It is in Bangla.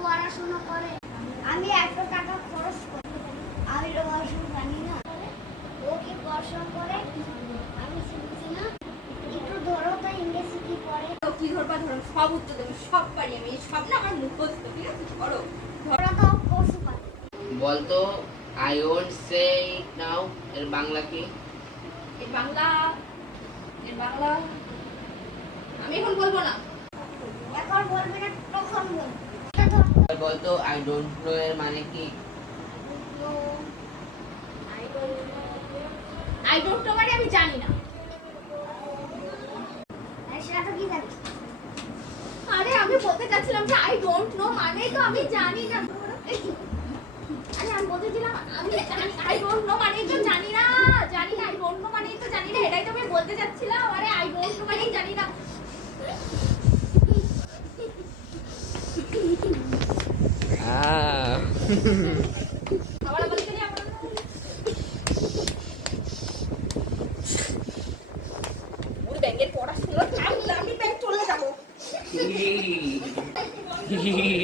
পড়াশোনা করে। আমি এত টাকা খরচ করি আমি তো পড়াশোনা জানি না। ও কি পড়াশোনা করে? আমি শুনছি না। একটু ধরো তো ইংরেজি কি পড়ে। তো কি ধরবা ধরো সব উত্তর দেবে সব পারি আমি সব না আমার মুখস্থ ঠিক আছে? ধরো ধরো তো কোর্স পারে বলতো আই ওন্ট সে ইট নাও এর বাংলা কি? এই বাংলা এই বাংলা আমি এখন বলব না। এখন বলবে না তখন বলবে এটা ধর বলতো আই ডোন্ট নো এর মানে কি? আই ডোন্ট নো মানে আমি জানি না। আরে, আমি বলতে চাচ্ছিলাম যে আই ডোন্ট নো মানে তো আমি জানি না। আরে, আমি বলতেছিলাম আমি আই ডোন্ট নো মানে তো জানি না জানি না আই ডোন্ট নো মানে তো জানি না এটাই তো আমি বলতে চাচ্ছিলাম আরে আই ডোন্ট নো মানে জানি না ব্যাঙ্গের পড়াশোনা আমি ব্যাঙ্ক চলে যাব